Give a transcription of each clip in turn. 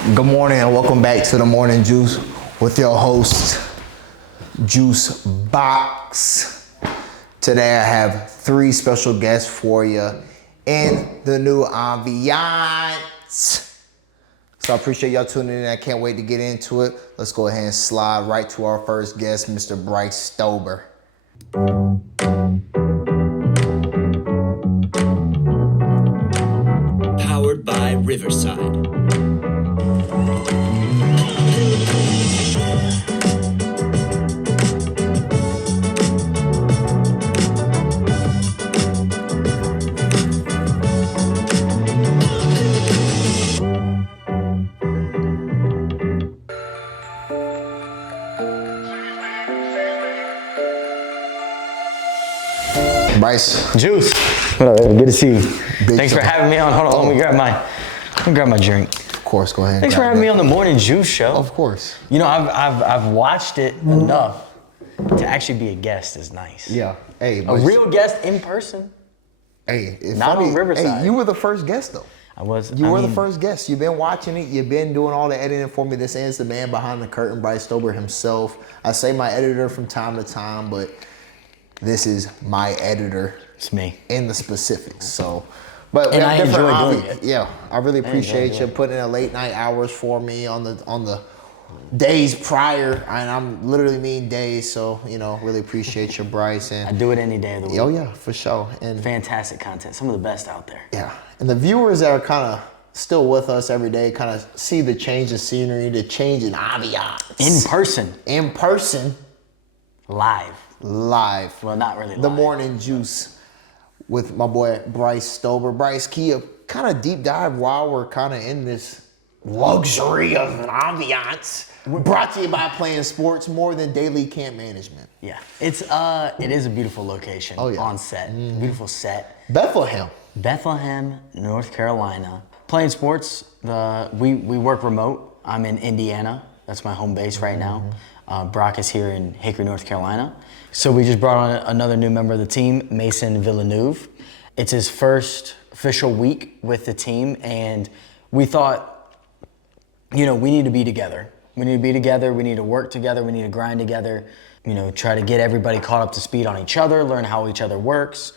Good morning and welcome back to the Morning Juice with your host, JUICEBOX. Today I have 3 special guests for you in the new ambiance. So I appreciate y'all tuning in. I can't wait to get into it. Let's go ahead and slide right to our first guest, Mr. Bryce Stober. Powered by Riverside. Bryce. Juice. Hello, good to see you. Thanks for time. having me on. Hold on, let me grab my drink. Of course, go ahead. Thanks for having me on the Morning Juice show. Of course. You know, I've watched it enough to actually be a guest is nice. Yeah. Hey, A real guest in person. Hey, it's Not funny. on Riverside. Hey, you were the first guest though. I was. You were the first guest. You've been watching it. You've been doing all the editing for me. This is the man behind the curtain, Bryce Stober himself. I say my editor from time to time, but this is my editor. It's me. In the specifics. So, but and I enjoy doing it. Yeah, I really appreciate you putting in late night hours for me on the days prior, and I'm literally mean days. So really appreciate you, Bryce. And I do it any day of the week. Oh yeah, for sure. And Fantastic content. Some of the best out there. yeah, and the viewers that are kind of still with us every day kind of see the change in scenery, the change in ambiance. In person. In person. Live. Well, not really live. The Morning Juice with my boy Bryce Stober. Bryce, Kia, kind of deep dive while we're kind of in this luxury of an ambiance. Brought to you by Playing Sports More Than Daily Camp Management. Yeah, it is a beautiful location on set. Beautiful set. Bethlehem, North Carolina. Playing Sports, we work remote. I'm in Indiana. That's my home base right now. Brock is here in Hickory, North Carolina. So we just brought on another new member of the team, Mason Villeneuve. It's his first official week with the team, and we thought, we need to be together. We need to work together, we need to grind together, try to get everybody caught up to speed on each other, learn how each other works,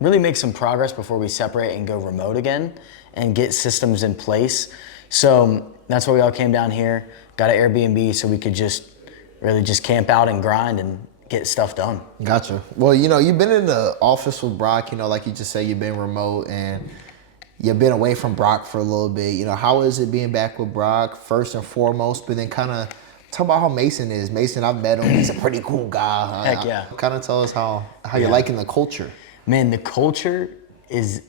really make some progress before we separate and go remote again and get systems in place. So that's why we all came down here, got an Airbnb so we could just camp out and grind and get stuff done. Gotcha. Well, you've been in the office with Brock, like you just said, you've been remote and you've been away from Brock for a little bit. How is it being back with Brock, first and foremost, but then kind of talk about how Mason is. Mason, I've met him. He's a pretty cool guy. Heck yeah. Kind of tell us how you're liking the culture. Man, the culture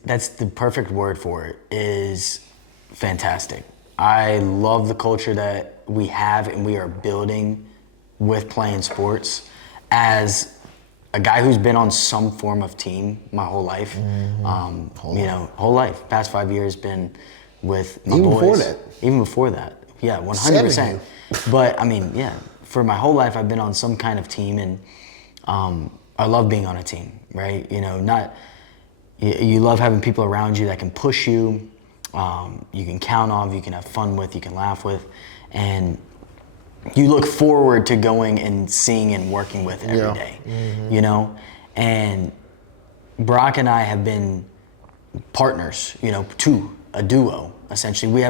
that's the perfect word for it, is fantastic. I love the culture that we have and we are building with Playing Sports. As a guy who's been on some form of team my whole life, whole life. Past 5 years been with my boys. Even before that, yeah, 100%. But for my whole life I've been on some kind of team, and I love being on a team, right? You love having people around you that can push you, you can count on, you can have fun with, you can laugh with, and you look forward to going and seeing and working with every day, And Brock and I have been partners, to a duo, essentially. We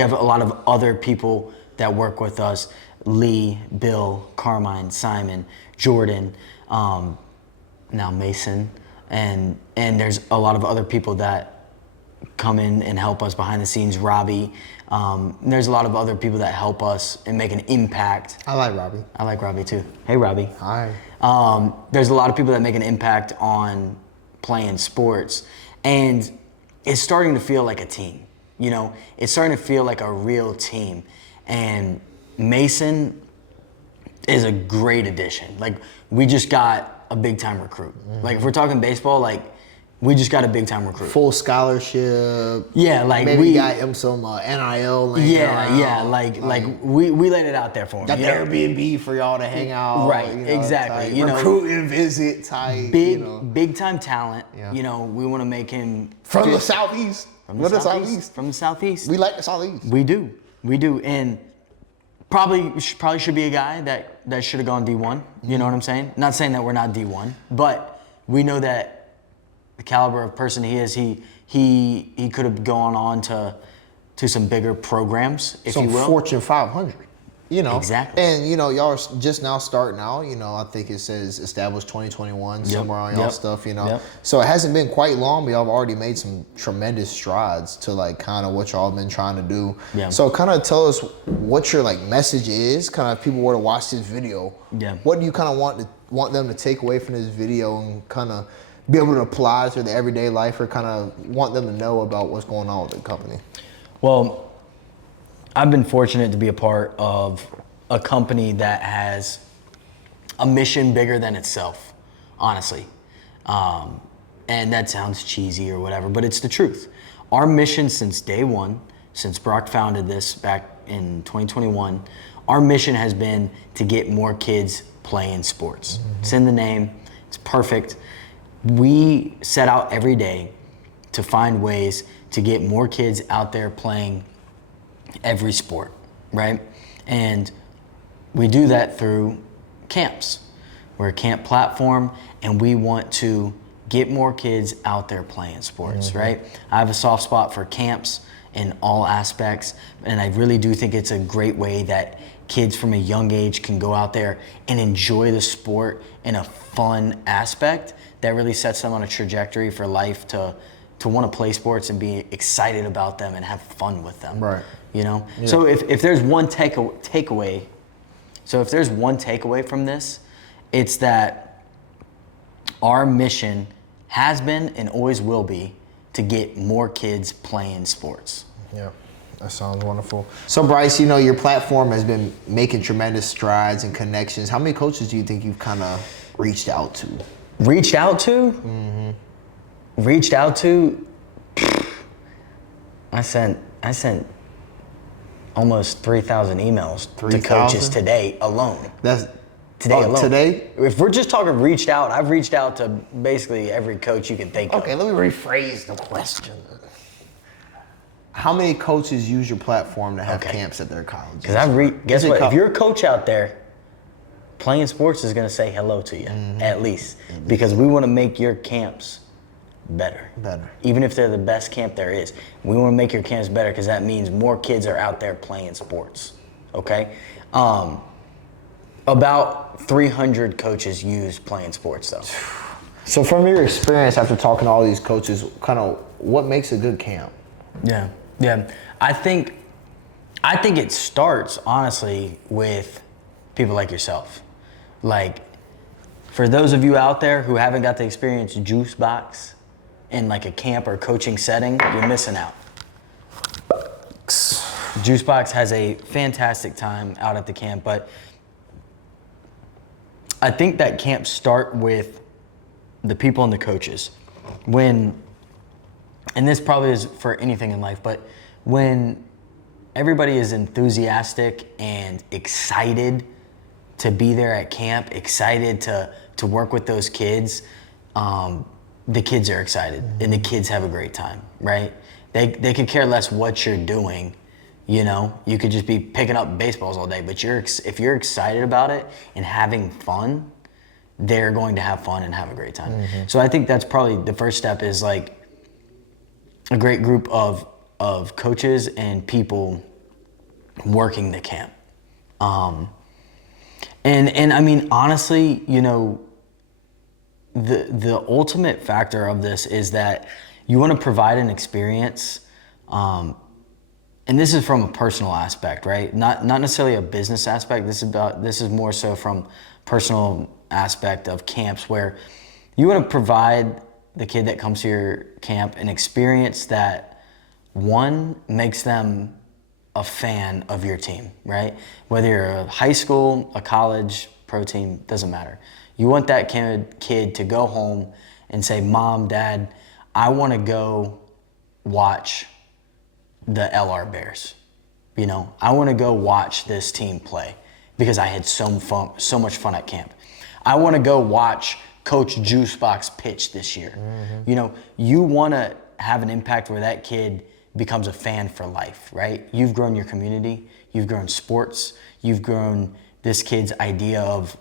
have a lot of other people that work with us: Lee, Bill, Carmine, Simon, Jordan, now Mason, and there's a lot of other people that come in and help us behind the scenes. Robbie. There's a lot of other people that help us and make an impact. I like Robbie. I like Robbie too. Hey, Robbie. Hi. There's a lot of people that make an impact on Playing Sports, and it's starting to feel like a team. It's starting to feel like a real team. And Mason is a great addition. We just got a big time recruit. If we're talking baseball, we just got a big time recruit. Full scholarship. Yeah, maybe got him some NIL. We laid it out there for him. Got the Airbnb for y'all to hang out. Right, exactly. Recruit and visit type. Big time talent. Yeah. We want to make him from the southeast. From the southeast. We like the southeast. We do. We do, and probably should be a guy that should have gone D1. You know what I'm saying? Not saying that we're not D1, but we know that the caliber of person he is, he could have gone on to some bigger programs, if Some you will. Fortune 500. You know, Exactly. And y'all are just now starting out. I think it says established 2021 somewhere on y'all stuff. Yep. So it hasn't been quite long, but y'all have already made some tremendous strides to like kind of what y'all been trying to do. Yeah. So kind of tell us what your like message is. Kind of if people were to watch this video. Yeah. What do you kind of want them to take away from this video and kind of be able to apply to their everyday life, or kind of want them to know about what's going on with the company? Well, I've been fortunate to be a part of a company that has a mission bigger than itself, honestly. And that sounds cheesy or whatever, but it's the truth. Our mission since day one, since Brock founded this back in 2021, our mission has been to get more kids playing sports. It's in the name, it's perfect. We set out every day to find ways to get more kids out there playing every sport, right? And we do that through camps. We're a camp platform, and we want to get more kids out there playing sports, right? I have a soft spot for camps in all aspects, and I really do think it's a great way that kids from a young age can go out there and enjoy the sport in a fun aspect that really sets them on a trajectory for life to want to play sports and be excited about them and have fun with them. Right. Yeah. So if there's one takeaway, from this, it's that our mission has been and always will be to get more kids playing sports. Yeah, that sounds wonderful. So Bryce, your platform has been making tremendous strides and connections. How many coaches do you think you've kind of reached out to? Reached out to? Mm-hmm. Reached out to? I sent almost 3,000 emails to coaches today alone. That's today alone. Today? If we're just talking reached out, I've reached out to basically every coach you can think of. Okay, let me rephrase the question. How many coaches use your platform to have camps at their colleges? Because guess what? If you're a coach out there, playing sports is going to say hello to you, at least. Because we want to make your camps better. Even if they're the best camp there is. We want to make your camps better because that means more kids are out there playing sports, okay? About 300 coaches use playing sports, though. So from your experience after talking to all these coaches, kind of what makes a good camp? Yeah. I think it starts, honestly, with people like yourself. Like, for those of you out there who haven't got to experience JUICEBOX in like a camp or coaching setting, you're missing out. JUICEBOX has a fantastic time out at the camp, but I think that camps start with the people and the coaches. And this probably is for anything in life, but when everybody is enthusiastic and excited to be there at camp, excited to work with those kids, the kids are excited and the kids have a great time, right? They could care less what you're doing. You could just be picking up baseballs all day, but if you're excited about it and having fun, they're going to have fun and have a great time. So I think that's probably the first step, is like a great group of coaches and people working the camp. And I mean, honestly, the ultimate factor of this is that you want to provide an experience, and this is from a personal aspect, right? Not necessarily a business aspect. This is more so from personal aspect of camps, where you want to provide the kid that comes to your camp an experience that, one, makes them a fan of your team, right? Whether you're a high school, a college, pro team, doesn't matter. You want that kid to go home and say, Mom, Dad, I want to go watch the LR Bears. I want to go watch this team play because I had so much fun at camp. I want to go watch Coach JUICEBOX pitch this year. You want to have an impact where that kid becomes a fan for life, right? You've grown your community, you've grown sports, you've grown this kid's idea of,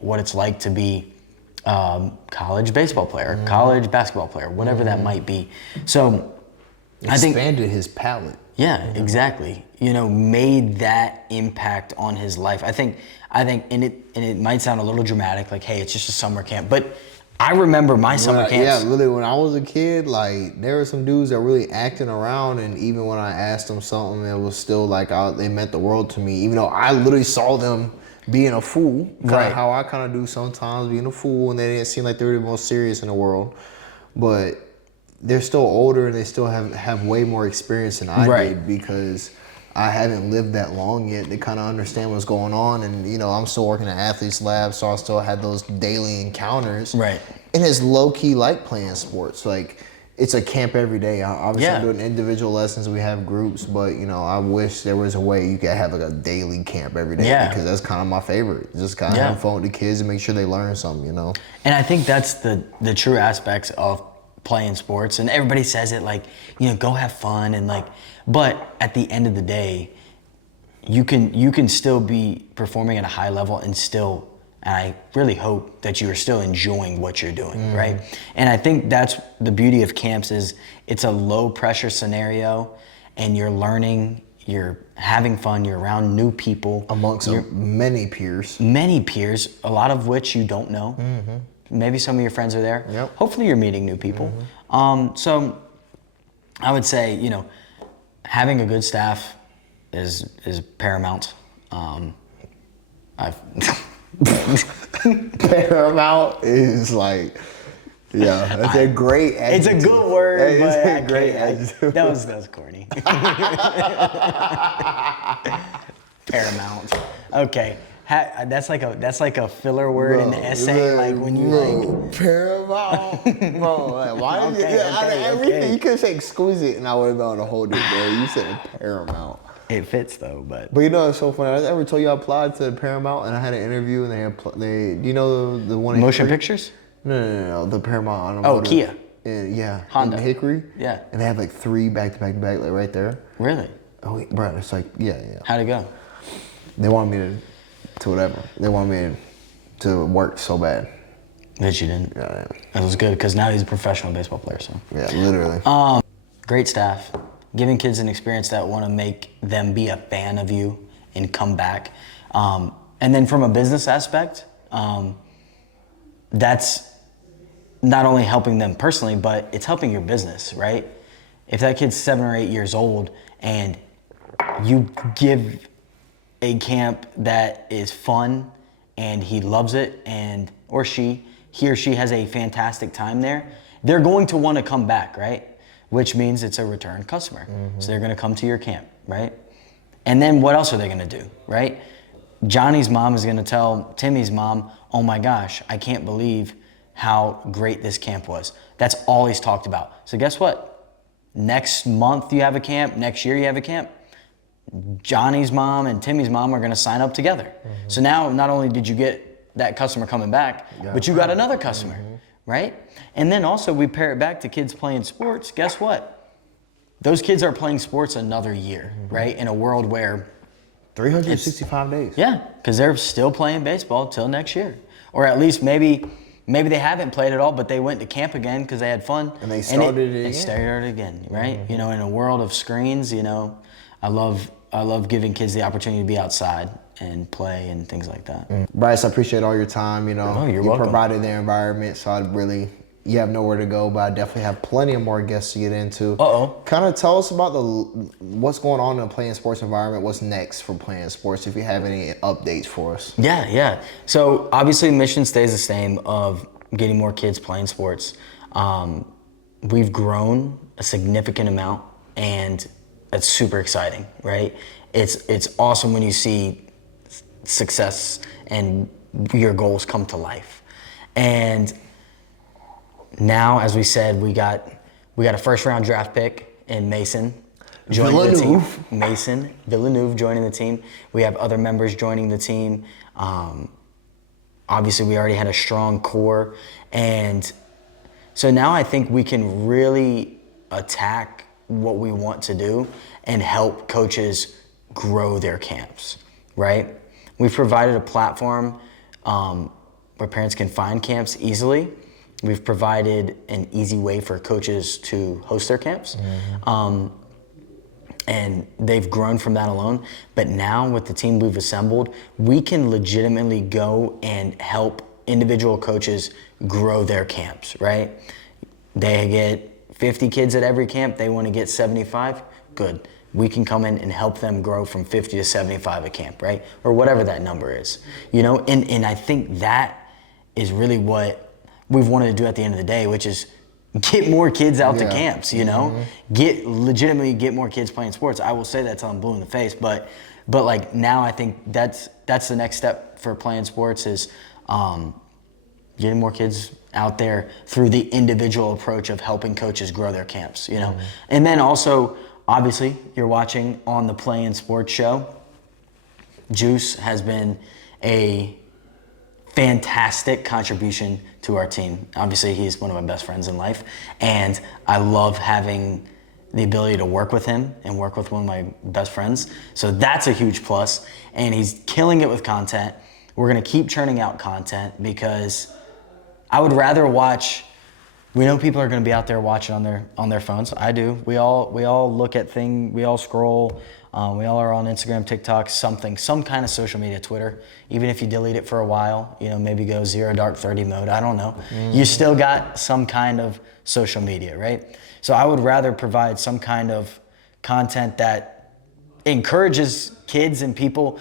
what it's like to be college baseball player, college basketball player, whatever that might be. So I think expanded his palate. Yeah, exactly. Made that impact on his life. I think, and it might sound a little dramatic, like, hey, it's just a summer camp, but I remember my summer camps. Yeah, literally, when I was a kid, like, there were some dudes that were really acting around, and even when I asked them something, it was still like they meant the world to me, even though I literally saw them being a fool, Right. How I kind of do sometimes, being a fool, and they didn't seem like they were the most serious in the world. But they're still older, and they still have way more experience than I Right. did, because I haven't lived that long yet to kind of understand what's going on. And, I'm still working at Athletes Lab, so I still had those daily encounters. Right. And it's low-key like playing sports. Like, it's a camp every day. Obviously, I'm Yeah. doing individual lessons. We have groups, but, I wish there was a way you could have, like, a daily camp every day. Yeah. Because that's kind of my favorite. Just kind of Yeah. have fun with the kids and make sure they learn something, And I think that's the true aspects of playing sports. And everybody says it like, go have fun and like, but at the end of the day, you can still be performing at a high level and still, and I really hope that you are still enjoying what you're doing, right? And I think that's the beauty of camps is it's a low pressure scenario and you're learning, you're having fun, you're around new people. Amongst many peers. Many peers, a lot of which you don't know. Maybe some of your friends are there. Yep. Hopefully you're meeting new people. So I would say, having a good staff is paramount. Paramount is like, yeah, that's a great adjective. It's a good word, That is but a great adjective. that was corny. Paramount. Okay. That's like a filler word in the essay, like when you like Paramount, bro. Like, why did Okay, you? Out of okay, everything, okay. you could say exquisite, and I would have been able to hold it, bro. You said Paramount. it fits though, but But it's so funny. I ever told you I applied to Paramount, and I had an interview, and they do you know the one in motion Hickory? pictures? No, the Paramount Oh, Automotive. Kia. Yeah, Honda. in Hickory. Yeah. And they have like 3 back to back to back, like right there. Really? Oh, wait, bro, it's like yeah. How'd it go? They wanted me to whatever. They wanted me to work so bad. That you didn't. Yeah, That was good because now he's a professional baseball player. So yeah, literally. great staff, giving kids an experience that want to make them be a fan of you and come back. And then from a business aspect, that's not only helping them personally, but it's helping your business, right? If that kid's 7 or 8 years old and you give a camp that is fun and he loves it and he or she has a fantastic time there, they're going to want to come back, right? Which means it's a return customer. So they're going to come to your camp, right? And then what else are they going to do, right? Johnny's mom is going to tell Timmy's mom, oh my gosh, I can't believe how great this camp was. That's all he's talked about. So guess what? Next month you have a camp, next year you have a camp, Johnny's mom and Timmy's mom are going to sign up together. So now not only did you get that customer coming back, but you got another customer, right? And then also we pair it back to kids playing sports. Guess what? Those kids are playing sports another year, right? In a world where 365 days. yeah, because they're still playing baseball till next year. Or at least maybe they haven't played at all, but they went to camp again because they had fun. And they started it They again. started again, right? In a world of screens, I love giving kids the opportunity to be outside and play and things like that. Bryce, I appreciate all your time. Oh, you're you welcome. provided the environment, so you have nowhere to go, but I definitely have plenty of more guests to get into. Kind of tell us about what's going on in the playing sports environment. What's next for playing sports? If you have any updates for us. Yeah. So obviously, the mission stays the same of getting more kids playing sports. We've grown a significant amount, and it's super exciting, right? It's awesome when you see success and your goals come to life. And now, as we said, we got a first round draft pick in Mason joining the team. Mason Villeneuve joining the team. We have other members joining the team. Obviously, we already had a strong core, and so now I think we can really attack what we want to do and help coaches grow their camps, right? We've provided a platform where parents can find camps easily. We've provided an easy way for coaches to host their camps. And they've grown from that alone. But now with the team we've assembled, we can legitimately go and help individual coaches grow their camps, right? They get 50 kids at every camp, they want to get 75, good. We can come in and help them grow from 50 to 75 a camp, right? Or whatever that number is, you know? And I think that is really what we've wanted to do at the end of the day, which is get more kids out to camps, you know? Legitimately get more kids playing sports. I will say that till I'm blue in the face, but like now I think that's the next step for playing sports is getting more kids out there through the individual approach of helping coaches grow their camps, you know? And then also, obviously, you're watching on the Playing Sports show. Juice has been a fantastic contribution to our team. Obviously, he's one of my best friends in life, and I love having the ability to work with him and work with one of my best friends. So that's a huge plus, and he's killing it with content. We're gonna keep churning out content because I would rather watch. We know people are going to be out there watching on their phones. I do. We all look at things. We all scroll. We all are on Instagram, TikTok, some kind of social media, Twitter. Even if you delete it for a while, you know, maybe go 0 dark 30 mode. I don't know. You still got some kind of social media, right? So I would rather provide some kind of content that encourages kids and people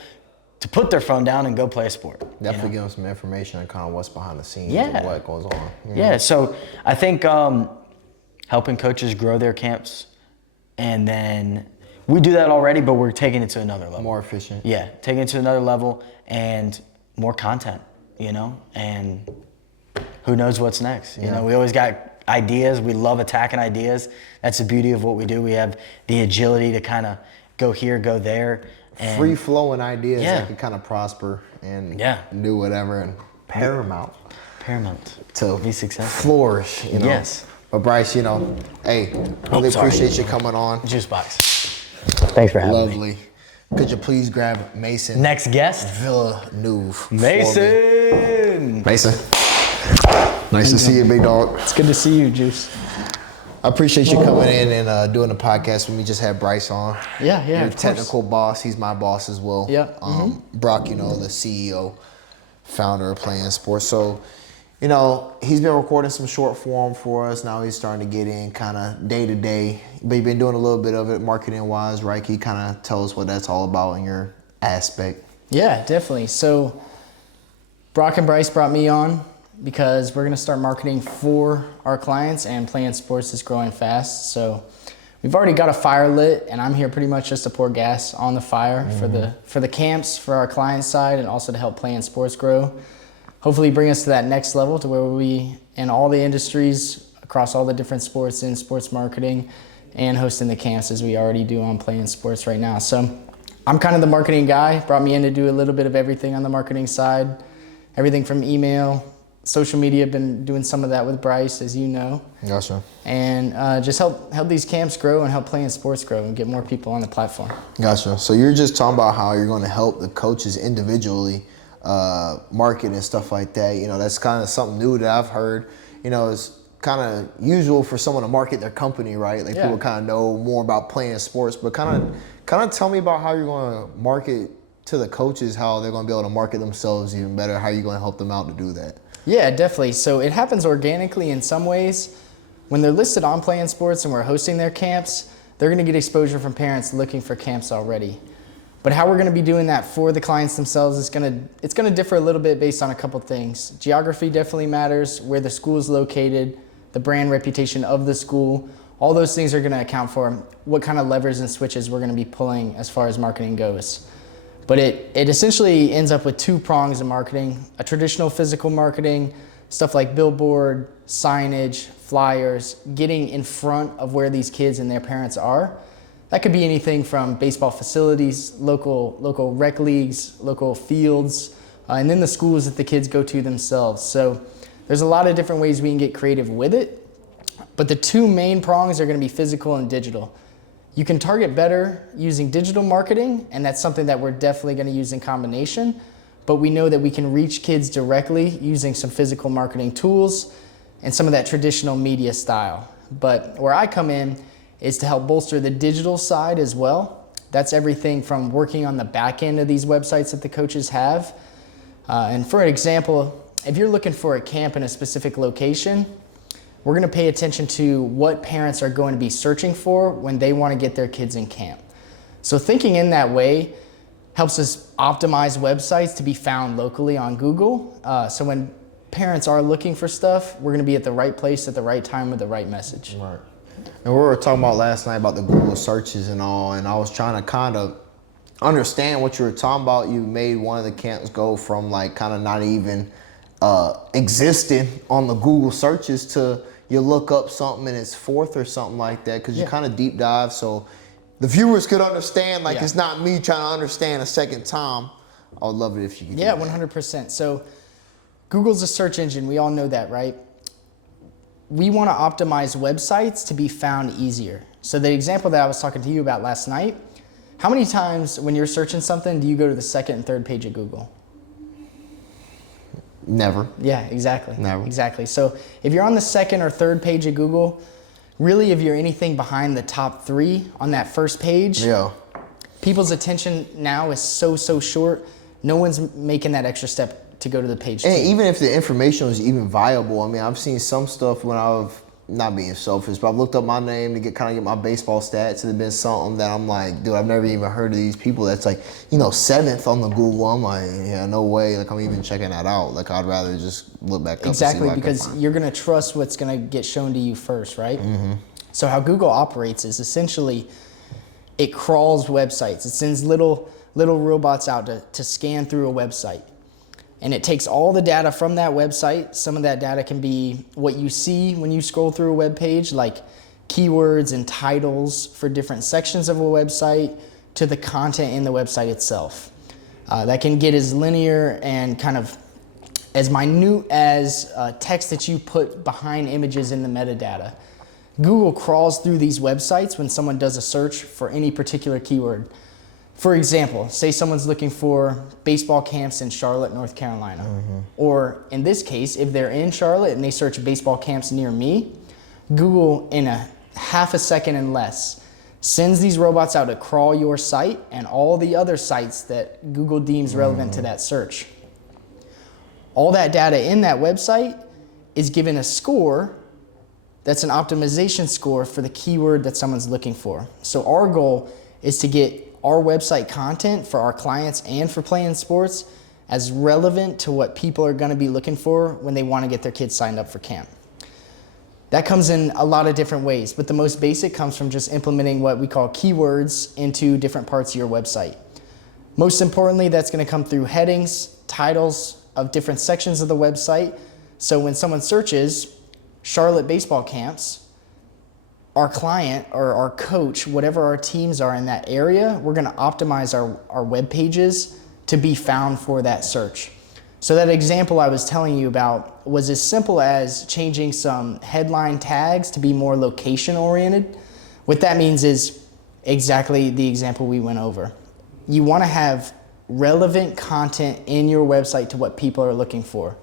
to put their phone down and go play a sport. Definitely give them some information on kind of what's behind the scenes Yeah. and what goes on. Yeah, so I think helping coaches grow their camps, and then we do that already, but we're taking it to another level. More efficient. Yeah, taking it to another level and more content, you know, and who knows what's next. You know, we always got ideas. We love attacking ideas. That's the beauty of what we do. We have the agility to kind of go here, go there. And free flowing ideas that can kind of prosper and do whatever, and paramount to be successful, flourish, you know. Yes. But Bryce, you know, hey, really appreciate you coming on. JUICEBOX. Thanks for having me. Lovely. Could you please grab Mason? Next guest, Villeneuve. Mason. Mason. Nice to see you, big dog. It's good to see you, Juice. I appreciate you coming in and doing the podcast with me. Just had Bryce on. Yeah, Your technical boss. He's my boss as well. Yeah. Brock, you know, the CEO, founder of Playing Sports. So, you know, he's been recording some short form for us. Now he's starting to get in kind of day to day. But you've been doing a little bit of it marketing wise, right? Can you kind of tell us what that's all about in your aspect? Yeah, definitely. So Brock and Bryce brought me on because we're going to start marketing for our clients, and Playing Sports is growing fast. So we've already got a fire lit, and I'm here pretty much just to pour gas on the fire for the camps, for our client side, and also to help Playing Sports grow. Hopefully bring us to that next level to where we, in all the industries, across all the different sports in sports marketing, and hosting the camps as we already do on Playing Sports right now. So I'm kind of the marketing guy. Brought me in to do a little bit of everything on the marketing side, everything from email, social media. Been doing some of that with Bryce, as you know. Gotcha. And just help these camps grow and help Playing Sports grow and get more people on the platform. Gotcha. So you're just talking about how you're going to help the coaches individually market and stuff like that. You know, that's kind of something new that I've heard. You know, it's kind of usual for someone to market their company, right? Like people kind of know more about Playing Sports, but kind of tell me about how you're going to market to the coaches, how they're going to be able to market themselves even better, how you're going to help them out to do that. Yeah, definitely. So it happens organically in some ways. When they're listed on Playing Sports and we're hosting their camps, they're going to get exposure from parents looking for camps already. But how we're going to be doing that for the clients themselves is it's going to differ a little bit based on a couple things. Geography definitely matters, where the school is located, the brand reputation of the school. All those things are going to account for what kind of levers and switches we're going to be pulling as far as marketing goes. But it essentially ends up with two prongs in marketing: a traditional physical marketing, stuff like billboard, signage, flyers, getting in front of where these kids and their parents are. That could be anything from baseball facilities, local rec leagues, local fields, and then the schools that the kids go to themselves. So there's a lot of different ways we can get creative with it. But the two main prongs are going to be physical and digital. You can target better using digital marketing, and that's something that we're definitely going to use in combination. But we know that we can reach kids directly using some physical marketing tools and some of that traditional media style. But where I come in is to help bolster the digital side as well. That's everything from working on the back end of these websites that the coaches have. And for example, if you're looking for a camp in a specific location, we're going to pay attention to what parents are going to be searching for when they want to get their kids in camp. So thinking in that way helps us optimize websites to be found locally on Google. So when parents are looking for stuff, we're going to be at the right place at the right time with the right message. Right. And we were talking about last night about the Google searches and all, and I was trying to kind of understand what you were talking about. You made one of the camps go from like kind of not even existing on the Google searches to you look up something and it's fourth or something like that, because you kind of deep dive so the viewers could understand, like it's not me trying to understand a second time. I would love it if you could do that. 100%. So Google's a search engine. We all know that, right? We want to optimize websites to be found easier. So the example that I was talking to you about last night, how many times when you're searching something do you go to the second and third page of Google? Never. Yeah, exactly. Never. Exactly. So if you're on the second or third page of Google, really if you're anything behind the top 3 on that first page, people's attention now is so short. No one's making that extra step to go to the page 2. And even if the information was even viable, I mean, I've seen some stuff when I've, not being selfish, but I've looked up my name to get my baseball stats, and it's been something that I'm like, dude, I've never even heard of these people that's like, 7th on the Google. I'm like, yeah, no way. Like, I'm even checking that out. Like, I'd rather just look back up Exactly, and see because you're going to trust what's going to get shown to you first, right? Mm-hmm. So how Google operates is essentially it crawls websites. It sends little robots out to scan through a website. And it takes all the data from that website. Some of that data can be what you see when you scroll through a web page, like keywords and titles for different sections of a website, to the content in the website itself. That can get as linear and kind of as minute as text that you put behind images in the metadata. Google crawls through these websites when someone does a search for any particular keyword. For example, say someone's looking for baseball camps in Charlotte, North Carolina. Mm-hmm. Or in this case, if they're in Charlotte and they search baseball camps near me, Google in a half a second and less sends these robots out to crawl your site and all the other sites that Google deems relevant to that search. All that data in that website is given a score that's an optimization score for the keyword that someone's looking for. So our goal is to get our website content for our clients and for playing sports as relevant to what people are going to be looking for when they want to get their kids signed up for camp. That comes in a lot of different ways, but the most basic comes from just implementing what we call keywords into different parts of your website. Most importantly, that's going to come through headings, titles of different sections of the website. So when someone searches Charlotte baseball camps, our client or our coach, whatever our teams are in that area, we're going to optimize our web pages to be found for that search. So that example I was telling you about was as simple as changing some headline tags to be more location oriented. What that means is exactly the example we went over. You want to have relevant content in your website to what people are looking for.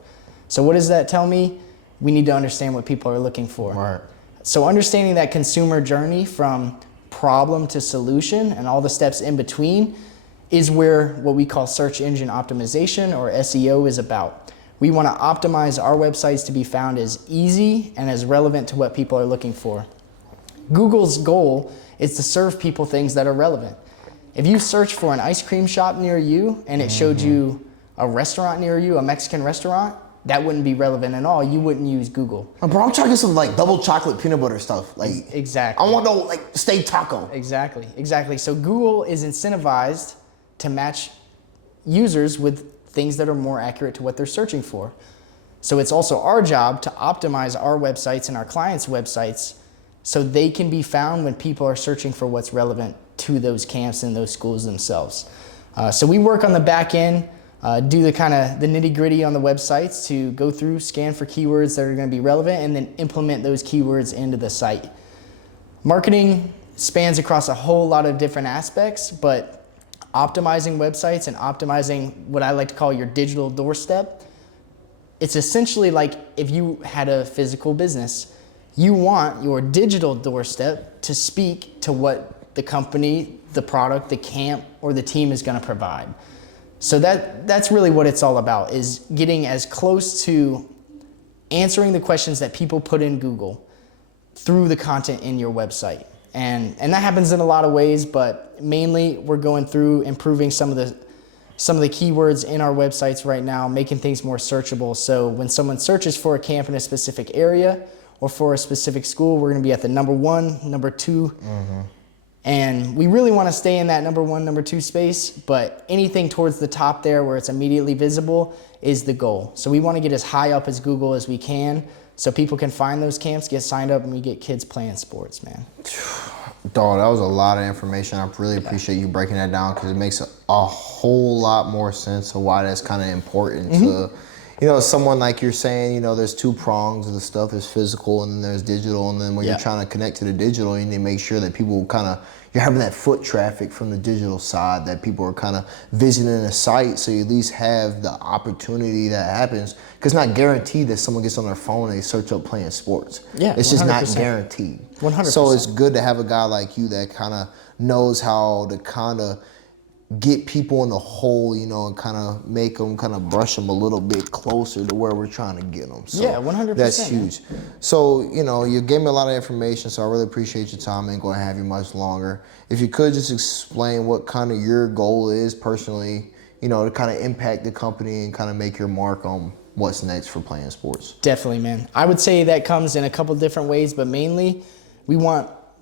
So what does that tell me? We need to understand what people are looking for. Right. So understanding that consumer journey from problem to solution and all the steps in between is where what we call search engine optimization or SEO is about. We want to optimize our websites to be found as easy and as relevant to what people are looking for. Google's goal is to serve people things that are relevant. If you search for an ice cream shop near you and it showed you a restaurant near you, a Mexican restaurant, that wouldn't be relevant at all. You wouldn't use Google. Bro, I'm trying to get some like double chocolate peanut butter stuff. Like exactly. I want no like steak taco. Exactly. So Google is incentivized to match users with things that are more accurate to what they're searching for. So it's also our job to optimize our websites and our clients' websites so they can be found when people are searching for what's relevant to those camps and those schools themselves. So we work on the back end do the kind of the nitty gritty on the websites to go through, scan for keywords that are going to be relevant, and then implement those keywords into the site. Marketing spans across a whole lot of different aspects, but optimizing websites and optimizing what I like to call your digital doorstep, it's essentially like if you had a physical business, you want your digital doorstep to speak to what the company, the product, the camp, or the team is going to provide. So that's really what it's all about, is getting as close to answering the questions that people put in Google through the content in your website. And that happens in a lot of ways, but mainly we're going through improving some of the keywords in our websites right now, making things more searchable. So when someone searches for a camp in a specific area or for a specific school, we're going to be at the number 1, number 2. And we really want to stay in that number 1, number 2 space, but anything towards the top there where it's immediately visible is the goal. So we want to get as high up as Google as we can so people can find those camps, get signed up, and we get kids playing sports, man. Dog, that was a lot of information. I really appreciate you breaking that down because it makes a whole lot more sense of why that's kind of important to, someone like you're saying, there's 2 prongs of the stuff. There's physical and then there's digital. And then when you're trying to connect to the digital, you need to make sure that people you're having that foot traffic from the digital side, that people are kind of visiting the site, so you at least have the opportunity that happens. Because it's not guaranteed that someone gets on their phone and they search up playing sports. Yeah, it's just 100%. not guaranteed. 100%. So it's good to have a guy like you that kind of knows how to kind of get people in the hole, and kind of make them, kind of brush them a little bit closer to where we're trying to get them. So 100%. That's huge. So, you gave me a lot of information, so I really appreciate your time. I ain't going to have you much longer. If you could just explain what kind of your goal is personally, to kind of impact the company and kind of make your mark on what's next for playing sports. Definitely, man. I would say that comes in a couple different ways, but mainly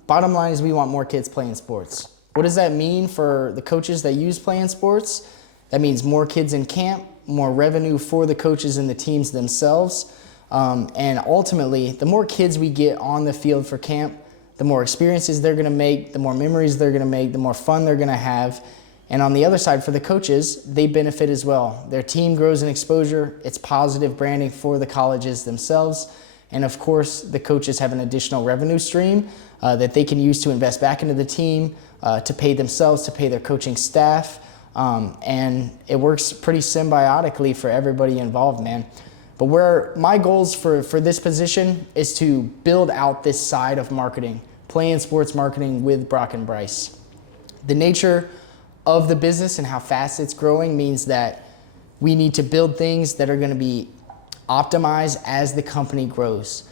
bottom line is we want more kids playing sports. What does that mean for the coaches that use playing sports? That means more kids in camp, more revenue for the coaches and the teams themselves. And ultimately, the more kids we get on the field for camp, the more experiences they're going to make, the more memories they're going to make, the more fun they're going to have. And on the other side, for the coaches, they benefit as well. Their team grows in exposure. It's positive branding for the colleges themselves. And of course, the coaches have an additional revenue stream that they can use to invest back into the team, to pay themselves, to pay their coaching staff. And it works pretty symbiotically for everybody involved, man. But where my goals for this position is to build out this side of marketing, playing sports marketing with Brock and Bryce. The nature of the business and how fast it's growing means that we need to build things that are going to be optimized as the company grows.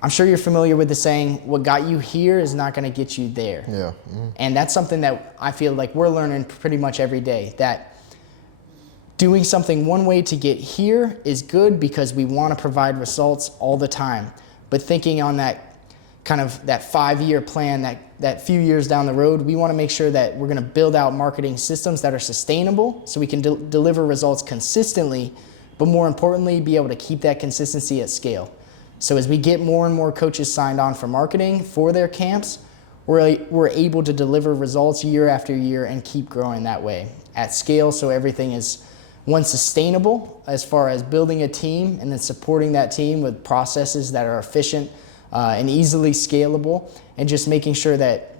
I'm sure you're familiar with the saying, what got you here is not going to get you there. Yeah. And that's something that I feel like we're learning pretty much every day, that doing something one way to get here is good because we want to provide results all the time. But thinking on that kind of that 5-year plan, that few years down the road, we want to make sure that we're going to build out marketing systems that are sustainable so we can deliver results consistently, but more importantly, be able to keep that consistency at scale. So as we get more and more coaches signed on for marketing for their camps, we're able to deliver results year after year and keep growing that way at scale, so everything is, one, sustainable as far as building a team and then supporting that team with processes that are efficient and easily scalable, and just making sure that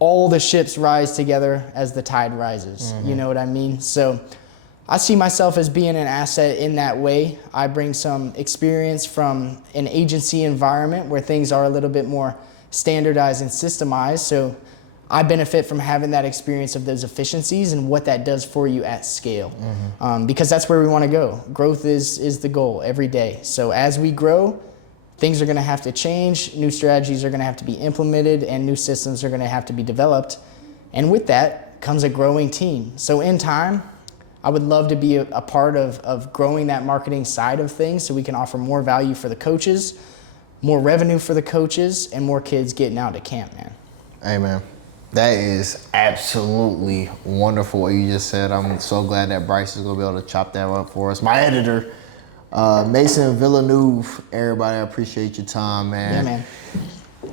all the ships rise together as the tide rises. You know what I mean? So I see myself as being an asset in that way. I bring some experience from an agency environment where things are a little bit more standardized and systemized. So I benefit from having that experience of those efficiencies and what that does for you at scale. Because that's where we want to go. Growth is the goal every day. So as we grow, things are going to have to change, new strategies are going to have to be implemented, and new systems are going to have to be developed. And with that comes a growing team. So in time, I would love to be a part of growing that marketing side of things so we can offer more value for the coaches, more revenue for the coaches, and more kids getting out to camp, man. Hey, man. That is absolutely wonderful what you just said. I'm so glad that Bryce is going to be able to chop that up for us. My editor, Mason Villeneuve, everybody, I appreciate your time, man. Yeah, man.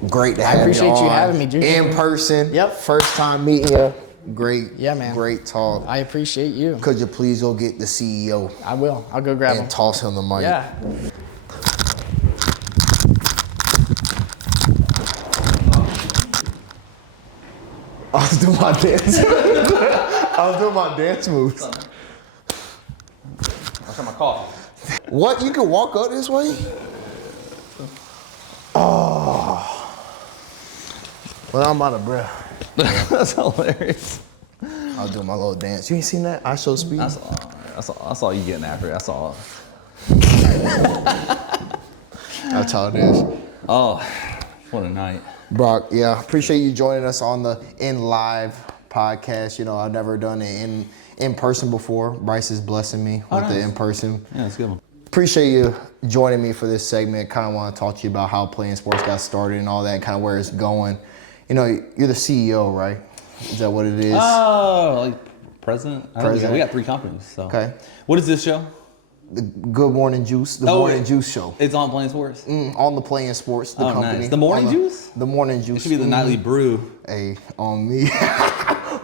Great to have you I appreciate you on having me, dude. in person. Yep. First time meeting you. Great. Yeah, man. Great talk. I appreciate you. Could you please go get the CEO I will. I'll go grab him. and toss him the mic? Yeah. I was doing my dance. I was doing my dance moves. I'll try my coffee. What? You can walk up this way? Oh. Well, I'm out of breath. That's hilarious. I was doing my little dance. You ain't seen that? I show speed. I saw you getting after it. I saw it. That's how it is. Oh, what a night. Brock, yeah, appreciate you joining us on the In Live podcast. You know, I've never done it in person before. Bryce is blessing me with the in person. Yeah, that's a good one. Appreciate you joining me for this segment. Kind of want to talk to you about how playing sports got started and all that, kind of where it's going. You know, you're the CEO, right? Is that what it is? Oh, like president? President. We got 3 companies. So. Okay. What is this show? The Good Morning Juice, the Morning Juice Show. It's on Playing Sports? On the Playing Sports, the company. Nice. The Morning Juice? The Morning Juice. It should be the nightly brew. Hey, on me.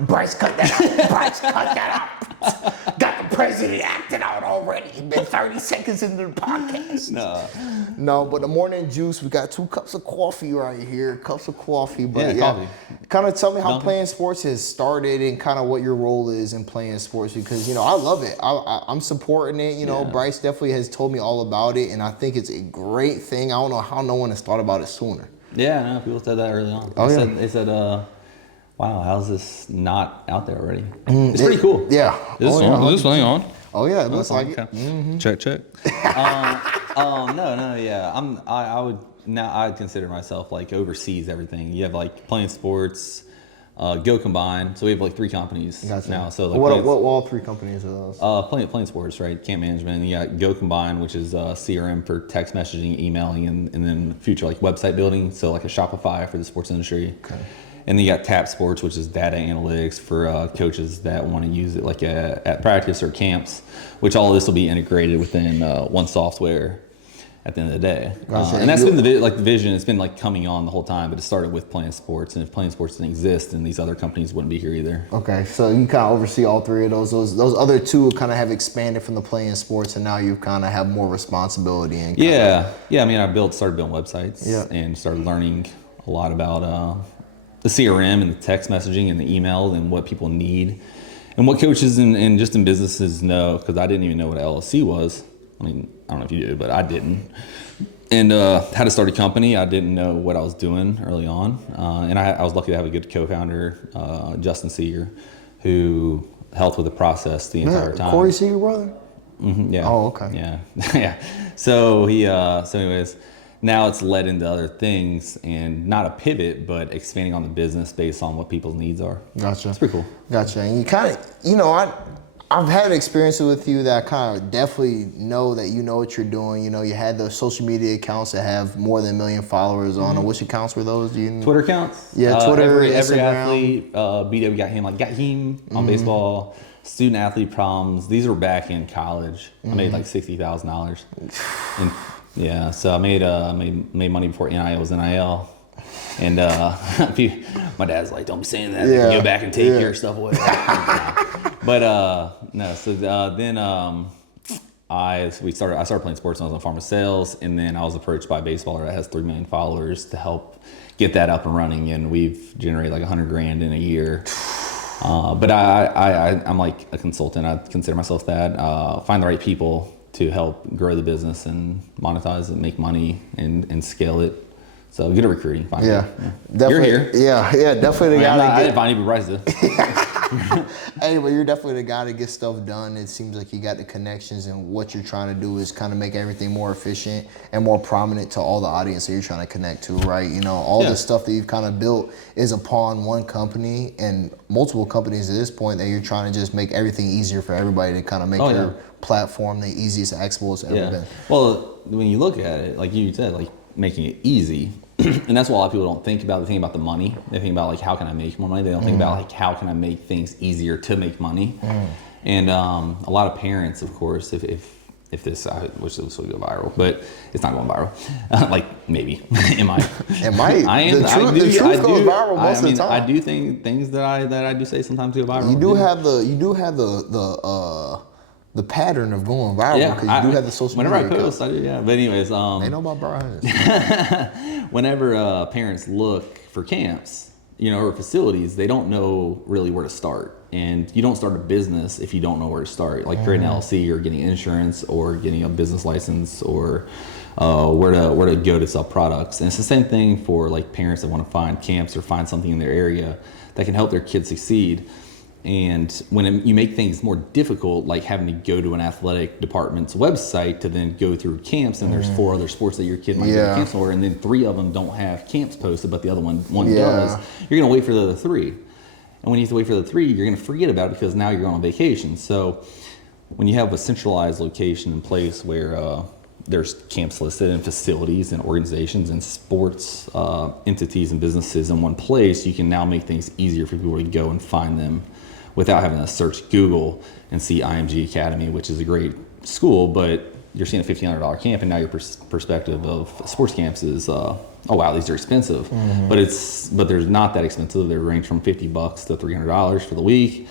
Bryce, cut that out. Bryce, cut that out. Got the president acting out already. It's been 30 seconds into the podcast. No, but the Morning Juice, we got 2 cups of coffee right here. Cups of coffee. But yeah, coffee. Kind of tell me how playing sports has started and kind of what your role is in playing sports, because, you know, I love it. I'm supporting it. You know, Bryce definitely has told me all about it, and I think it's a great thing. I don't know how no one has thought about it sooner. Yeah, no, people said that early on. They said, wow, how's this not out there already? It's pretty cool. Yeah. Is this thing on? Oh yeah, it looks like it. Okay. Check. No, yeah. I'd consider myself like overseas everything. You have like Playing Sports, Go Combine. So we have like 3 companies now. So like what all 3 companies are those? Playing Sports, right? Camp management. And you got Go Combine, which is CRM for text messaging, emailing, and then future like website building. So like a Shopify for the sports industry. Okay. And then you got Tap Sports, which is data analytics for coaches that want to use it like at practice or camps, which all of this will be integrated within one software at the end of the day. And that's been the vision. It's been like coming on the whole time, but it started with Playing Sports. And if Playing Sports didn't exist, then these other companies wouldn't be here either. Okay, so you kind of oversee all 3 of those. Those other 2 kind of have expanded from the Playing Sports, and now you kind of have more responsibility. And yeah. I mean, started building websites and started learning a lot about the CRM and the text messaging and the email and what people need and what coaches and just in businesses know, because I didn't even know what an LLC was. I mean, I don't know if you do, but I didn't. And how to start a company, I didn't know what I was doing early on. And I was lucky to have a good co-founder, Justin Seeger, who helped with the process the entire time. Corey Seeger, brother? Mm-hmm, yeah. Oh, okay. Yeah. Yeah. So anyways, now it's led into other things, and not a pivot, but expanding on the business based on what people's needs are. Gotcha. It's pretty cool. Gotcha. And you kind of, you know, I've had experiences with you that I kind of definitely know that you know what you're doing. You know, you had those social media accounts that have more than 1 million followers on them. Which accounts were those? Do you Twitter accounts? Yeah, Twitter, every Instagram. athlete, BW got him on baseball. Student athlete problems. These were back in college. I made like $60,000. Yeah, so I made money before NIL was NIL, and my dad's like, "Don't be saying that. Yeah. Go back and take your stuff away." But no. So then I started playing sports when I was on Farm Sales, and then I was approached by a baseballer that has 3 million followers to help get that up and running, and we've generated like $100,000 in a year. But I'm like a consultant. I consider myself that. Find the right people to help grow the business and monetize it, make money, and scale it. So good at recruiting. Definitely. You're here. Yeah, definitely the guy. I didn't find you, but Bryce did. Hey, but you're definitely the guy to get stuff done. It seems like you got the connections, and what you're trying to do is kind of make everything more efficient and more prominent to all the audience that you're trying to connect to, right? You know, all the stuff that you've kind of built is upon one company and multiple companies at this point that you're trying to just make everything easier for everybody to kind of make your platform the easiest accessible it's ever been. Well, when you look at it, like you said, like making it easy, and that's what a lot of people don't think about. They think about the money. They think about like, how can I make more money? They don't think about like, how can I make things easier to make money? And a lot of parents, of course, if if this, I wish this would go viral, but it's not going viral. Like maybe it might. It might. I am. The truth goes viral most of the time. I do think things that I do say sometimes go viral. You do have the pattern of going viral because you do have the social media. Whenever I post, I do. Yeah. But anyways, they know about Bryce. Whenever parents look for camps, or facilities, they don't know really where to start. And you don't start a business if you don't know where to start. Like creating an LLC or getting insurance or getting a business license or where to go to sell products. And it's the same thing for like parents that want to find camps or find something in their area that can help their kids succeed. And when you make things more difficult, like having to go to an athletic department's website to then go through camps, and there's 4 other sports that your kid might go to camps for, and then 3 of them don't have camps posted, but the other one does, you're going to wait for the other 3. And when you have to wait for the 3, you're going to forget about it because now you're going on vacation. So when you have a centralized location in place where there's camps listed and facilities and organizations and sports entities and businesses in one place, you can now make things easier for people to go and find them without having to search Google and see IMG Academy, which is a great school, but you're seeing a $1,500 camp, and now your perspective of sports camps is, oh wow, these are expensive. But they're not that expensive. They range from $50 to $300 for the week,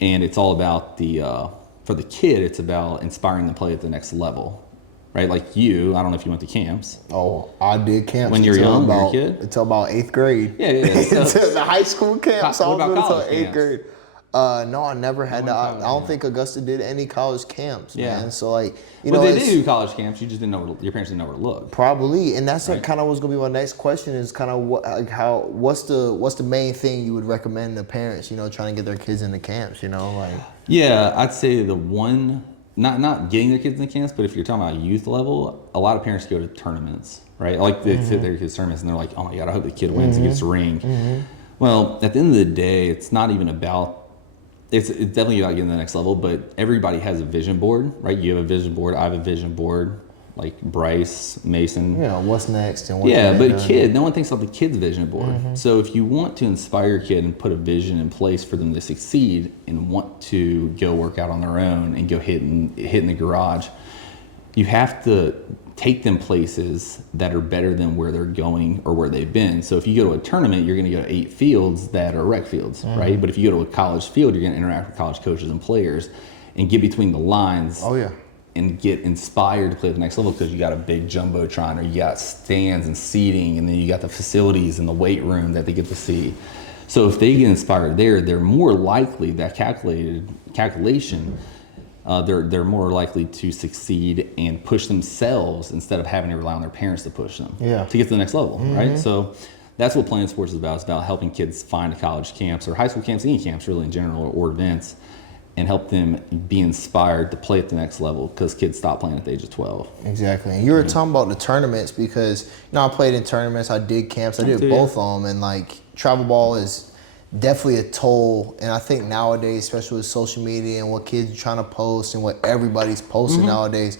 and it's all about for the kid, it's about inspiring them to play at the next level, right? Like you, I don't know if you went to camps. Oh, I did camps when you're young, you're a kid? Until about 8th grade. Yeah. So, until the high school camps, I was good until 8th grade. No, I never had that. I don't think Augusta did any college camps, man. So like, they did do college camps. You just didn't know your parents didn't know where to look. Probably, and that's kind of what's gonna be my next question. Is kind of what's the main thing you would recommend to parents? Trying to get their kids into camps. Yeah, I'd say the one, not getting their kids into camps, but if you're talking about youth level, a lot of parents go to tournaments, right? Like they sit their kids tournaments and they're like, oh my god, I hope the kid wins and gets a ring. Well, at the end of the day, it's not even about. It's definitely about getting to the next level, but everybody has a vision board, right? You have a vision board, I have a vision board, like Bryce, Mason. What's next and no one thinks about the kid's vision board. So if you want to inspire your kid and put a vision in place for them to succeed and want to go work out on their own and go hit in the garage, you have to take them places that are better than where they're going or where they've been. So if you go to a tournament, you're going to go to 8 fields that are rec fields, right? But if you go to a college field, you're going to interact with college coaches and players and get between the lines and get inspired to play at the next level because you got a big jumbotron or you got stands and seating and then you got the facilities and the weight room that they get to see. So if they get inspired there, they're more likely, that calculation, they're more likely to succeed and push themselves instead of having to rely on their parents to push them to get to the next level, right? So that's what playing sports is about. It's about helping kids find college camps or high school camps, any camps really in general, or events, and help them be inspired to play at the next level because kids stop playing at the age of 12. Exactly. And you were talking about the tournaments because, I played in tournaments, I did camps, I did both of them, and like travel ball is definitely a toll, and I think nowadays, especially with social media and what kids are trying to post and what everybody's posting nowadays,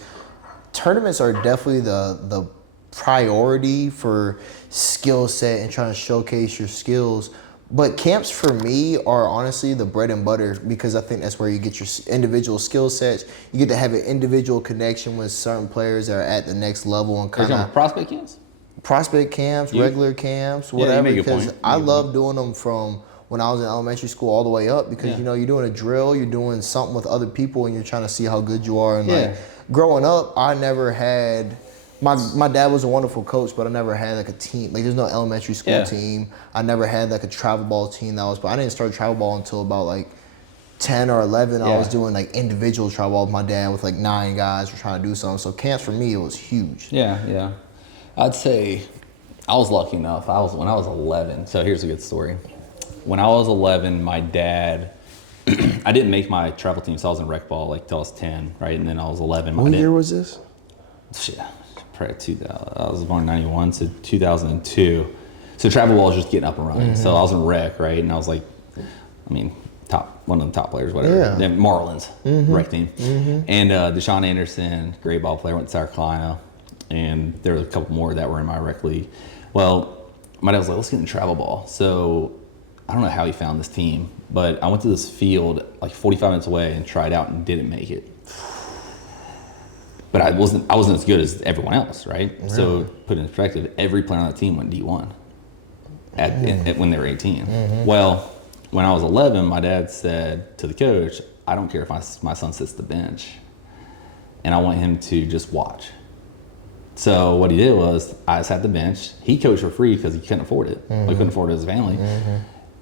tournaments are definitely the priority for skill set and trying to showcase your skills. But camps for me are honestly the bread and butter because I think that's where you get your individual skill sets. You get to have an individual connection with certain players that are at the next level and kind of prospect camps. Prospect camps, regular camps, whatever. Because I love doing them from when I was in elementary school all the way up because you're doing a drill, you're doing something with other people, and you're trying to see how good you are. And like growing up, I never had. My dad was a wonderful coach, but I never had like a team. Like there's no elementary school team. I never had like a travel ball team but I didn't start travel ball until about like 10 or 11. I was doing like individual travel ball with my dad with like 9 guys were trying to do something. So camps for me, it was huge. Yeah. I'd say I was lucky enough. When I was 11. So here's a good story. When I was 11, my dad, I didn't make my travel team, so I was in rec ball like till I was 10, right? And then I was 11. What year was this? Shit, probably 2000. I was born in 91, so 2002. So travel ball was just getting up and running. So I was in rec, right? And I was like, one of the top players, whatever. Yeah. Marlins, rec team. And Deshaun Anderson, great ball player, went to South Carolina. And there were a couple more that were in my rec league. Well, my dad was like, let's get in travel ball. So I don't know how he found this team, but I went to this field like 45 minutes away and tried out and didn't make it. but I wasn't as good as everyone else, right? Really? So put in perspective, every player on that team went D1 when they were 18. Well, when I was 11, my dad said to the coach, I don't care if my son sits the bench, and I want him to just watch. So what he did was I sat the bench. He coached for free because he couldn't afford it. He couldn't afford it as a family.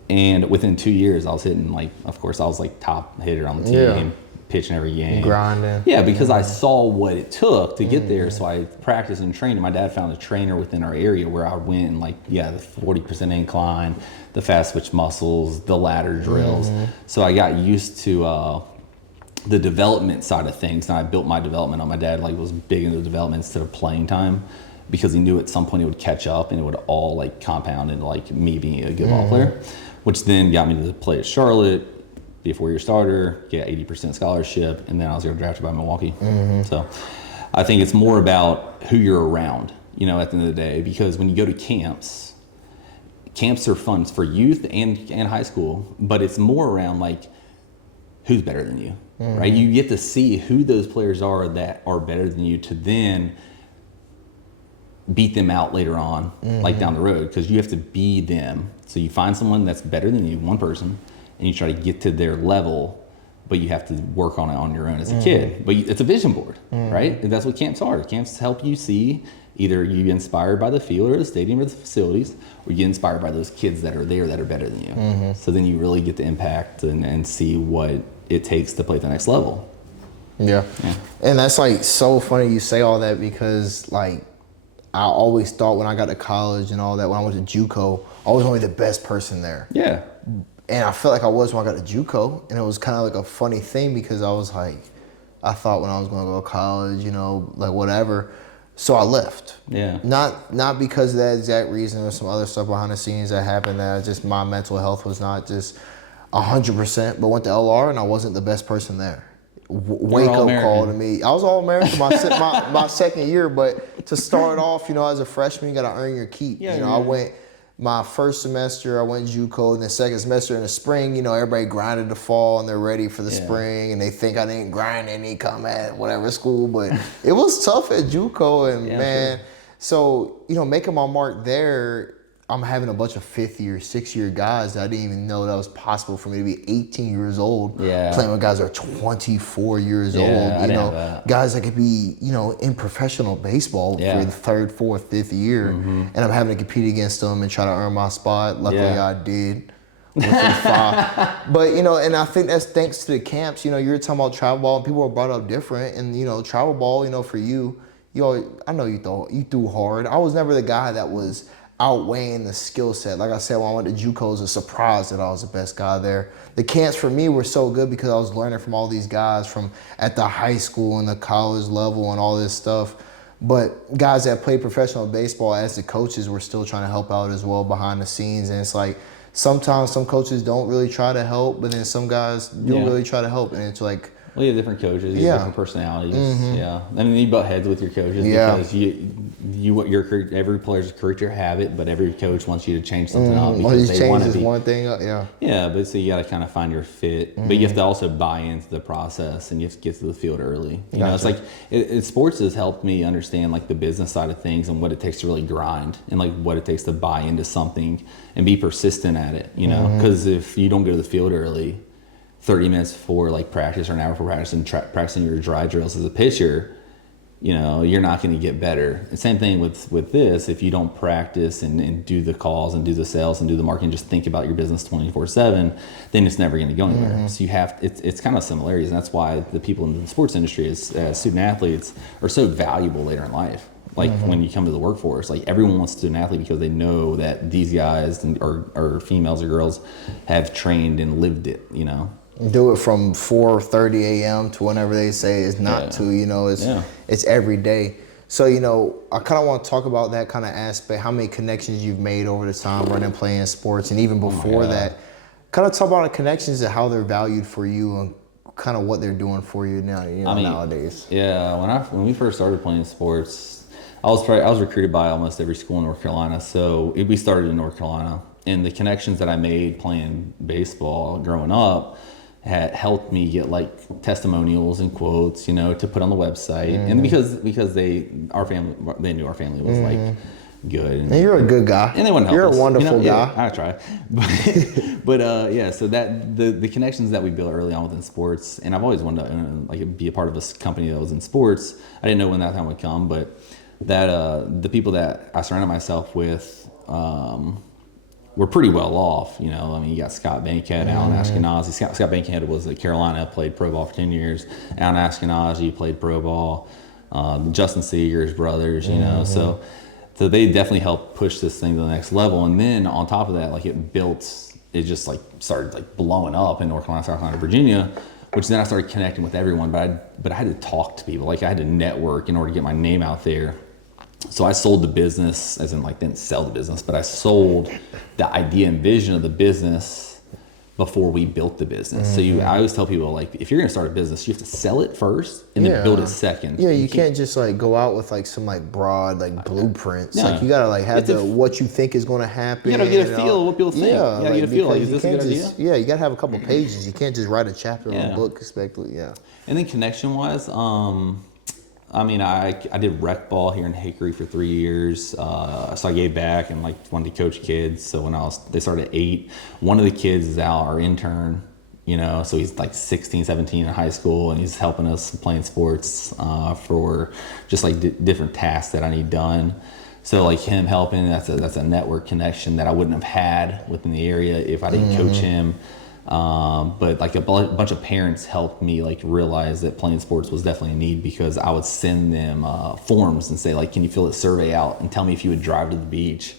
And within 2 years, I was hitting, like, of course, I was like top hitter on the team, pitching every game. Grinding. Yeah, because I saw what it took to get there. So I practiced and trained. My dad found a trainer within our area where I went and, like, the 40% incline, the fast switch muscles, the ladder drills. So I got used to the development side of things, and I built my development on. My dad, like, was big into development instead of playing time, because he knew at some point it would catch up and it would all, like, compound into, like, me being a good ball player, which then got me to play at Charlotte, be a 4-year starter, get 80% scholarship, and then I was drafted by Milwaukee. So I think it's more about who you're around, you know, at the end of the day, because when you go to camps are fun for youth and high school, but it's more around, like, who's better than you. Right? You get to see who those players are that are better than you, to then beat them out later on, like down the road, because you have to be them. So you find someone that's better than you, one person, and you try to get to their level, but you have to work on it on your own as a kid. But it's a vision board, right? And that's what camps are. Camps help you see, either you get inspired by the field or the stadium or the facilities, or you get inspired by those kids that are there that are better than you. So then you really get the impact and see what it takes to play at the next level. Yeah. And that's, like, so funny you say all that, because, like, I always thought when I got to college and all that, when I went to JUCO, I was only the best person there. Yeah. And I felt like I was when I got to JUCO, and it was kind of like a funny thing, because I was like, I thought when I was going to go to college, you know, like, whatever. So I left. Yeah. Not because of that exact reason. There's some other stuff behind the scenes that happened that just my mental health was not just 100%, but went to LR and I wasn't the best person there. Wake up call to me. I was All-American my second year, but to start off, you know, as a freshman, you got to earn your keep. I went my first semester, I went JUCO, and the second semester in the spring, you know, everybody grinded the fall and they're ready for the spring, and they think I didn't grind any come at whatever school, but it was tough at JUCO, and man, so, you know, making my mark there, I'm having a bunch of 5th year, 6th year guys that I didn't even know that was possible for me to be 18 years old, playing with guys that are 24 years old, you know, guys that could be, you know, in professional baseball for the 3rd, 4th, 5th year, and I'm having to compete against them and try to earn my spot. Luckily I did. But, you know, and I think that's thanks to the camps. You know, you were talking about travel ball, and people were brought up different, and, you know, travel ball, you know, for you, I know you threw hard. I was never the guy that was outweighing the skill set. Like I said, when I went to JUCO, it was a surprise that I was the best guy there. The camps for me were so good because I was learning from all these guys from at the high school and the college level and all this stuff. But guys that played professional baseball as the coaches were still trying to help out as well behind the scenes. And it's like, sometimes some coaches don't really try to help, but then some guys do really try to help. And it's like, well, you have different coaches, you have different personalities. I mean, you butt heads with your coaches because every player's a creature habit, but every coach wants you to change something up because they want to be. One thing up, but so you got to kind of find your fit, but you have to also buy into the process, and you have to get to the field early. You know, it's like sports has helped me understand, like, the business side of things and what it takes to really grind, and, like, what it takes to buy into something and be persistent at it. You know, because if you don't go to the field early, 30 minutes before, like, practice or an hour before practice, and practicing your dry drills as a pitcher, you know, you're not going to get better. And same thing with this. If you don't practice and do the calls and do the sales and do the marketing, just think about your business 24/7, then it's never going to go anywhere. So you have, it's kind of similarities, and that's why the people in the sports industry as student athletes are so valuable later in life. Like, when you come to the workforce, like, everyone wants to be an athlete because they know that these guys or females or girls have trained and lived it, you know. Do it from 4:30 a.m. to whenever they say it's not to, you know, it's every day. So, you know, I kind of want to talk about that kind of aspect, how many connections you've made over the time running, playing sports, and even before that. Kind of talk about the connections and how they're valued for you and kind of what they're doing for you now, nowadays. Yeah, when we first started playing sports, I was recruited by almost every school in North Carolina. So we started in North Carolina, and the connections that I made playing baseball growing up, had helped me get like testimonials and quotes, you know, to put on the website. And because they knew our family was like good. And you're a good guy. And they want to help You're us, a wonderful you know? guy. Yeah, I try. But yeah, so that the connections that we built early on within sports, and I've always wanted to like be a part of a company that was in sports. I didn't know when that time would come, but that the people that I surrounded myself with were pretty well off. You know, I mean, you got Scott Bankhead, Alan Ashkenazi. Scott Bankhead was at Carolina, played pro ball for 10 years. Alan Ashkenazi played pro ball. Justin Seeger's brothers, you know, so they definitely helped push this thing to the next level. And then on top of that, like it just like started like blowing up in North Carolina, South Carolina, Virginia, which then I started connecting with everyone. But I had to talk to people. Like I had to network in order to get my name out there. So I sold the business, as in like didn't sell the business, but I sold the idea and vision of the business before we built the business. So I always tell people, like, if you're gonna start a business, you have to sell it first and then build it second. Yeah, you can't just like go out with like some like broad like blueprints. No. Like you gotta like have what you think is gonna happen. You gotta get a feel of what people think. Yeah, You gotta get a feel like, is because this a you good can't idea? Yeah, you gotta have a couple pages. You can't just write a chapter of a book, expectedly. Yeah. And then connection wise, I mean, I did rec ball here in Hickory for 3 years. So I gave back and like wanted to coach kids. So when they started at 8, one of the kids is out, our intern, you know, so he's like 16, 17 in high school, and he's helping us playing sports for just like different tasks that I need done. So like him helping, that's a network connection that I wouldn't have had within the area if I didn't coach him. But like a bunch of parents helped me like realize that playing sports was definitely a need, because I would send them forms and say like, can you fill this survey out and tell me if you would drive to the beach?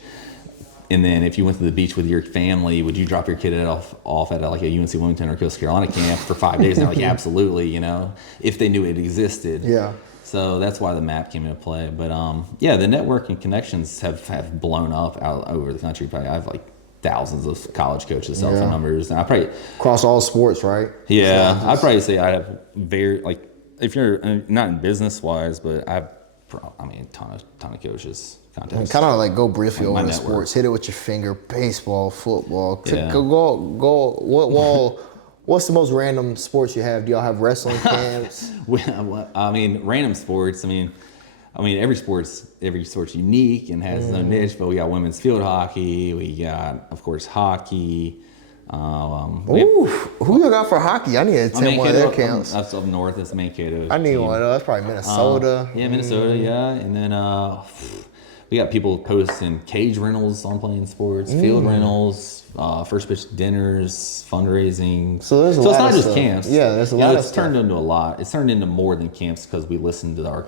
And then if you went to the beach with your family, would you drop your kid off at like a UNC Wilmington or Coastal Carolina camp for 5 days? And they're like, absolutely, you know, if they knew it existed. Yeah. So that's why the map came into play. But yeah, the networking connections have blown up out over the country. I have like thousands of college coaches' cell phone numbers, and I probably across all sports, right? Yeah, I'd probably say I have like, if you're not in business wise, but I mean, a ton of coaches. Contacts. Kind of like go briefly Like over the sports. Hit it with your finger. Baseball, football. Go. What's the most random sports you have? Do y'all have wrestling camps? I mean, random sports. I mean, every sport's unique and has its own niche. But we got women's field hockey. We got, of course, hockey. Who you got for hockey? I need to attend one of their camps. That's up north. It's Mankato. I need one. That's probably Minnesota. Yeah, Minnesota. Yeah, and then we got people posting cage rentals on playing sports, field rentals, first pitch dinners, fundraising. So there's a lot it's not of just stuff. camps. Yeah, there's a lot of It's stuff. turned into a lot. It's turned into more than camps because we listen to our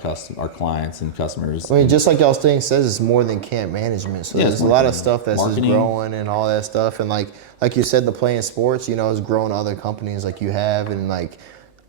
clients and customers. I mean, just like y'all's thing says, it's more than camp management. So there's a lot of stuff that's just growing and all that stuff. And like you said, the playing sports, you know, is growing other companies like you have. And like,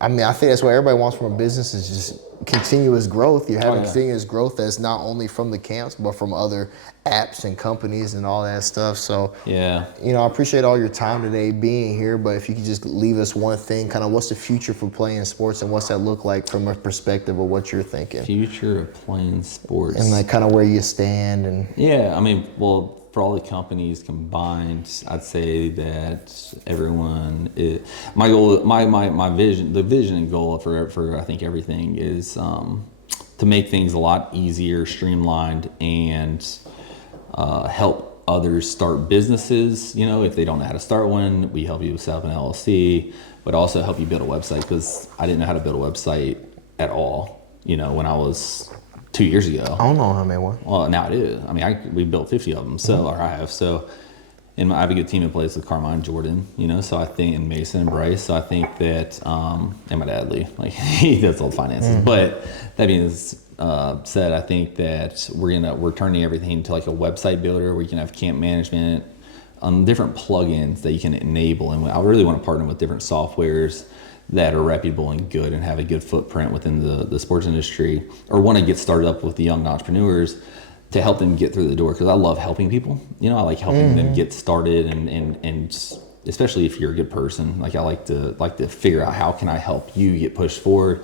I mean, I think that's what everybody wants from a business, is just continuous growth. You're having continuous growth that's not only from the camps, but from other apps and companies and all that stuff. So, yeah, you know, I appreciate all your time today being here, but if you could just leave us one thing, kind of what's the future for playing sports and what's that look like from a perspective of what you're thinking? Future of playing sports. And like kind of where you stand and. Yeah, I mean, well, for all the companies combined, I'd say that everyone my goal, my vision, the vision and goal for I think everything is to make things a lot easier, streamlined, and help others start businesses. You know, if they don't know how to start one, we help you set up an LLC, but also help you build a website, because I didn't know how to build a website at all. You know, when I was 2 years ago. I don't know how many one. Well, now it is. I mean, we built 50 of them, so or I have. So, and I have a good team in place with Carmine, Jordan, you know. So I think, and Mason and Bryce. So I think that, and my dad Lee, like he does all the finances. But that being said, I think that we're turning everything into like a website builder where you can have camp management, different plugins that you can enable, and I really want to partner with different softwares that are reputable and good and have a good footprint within the sports industry, or want to get started up with the young entrepreneurs to help them get through the door, because I love helping people. You know, I like helping them get started, and especially if you're a good person, like I like to figure out how can I help you get pushed forward,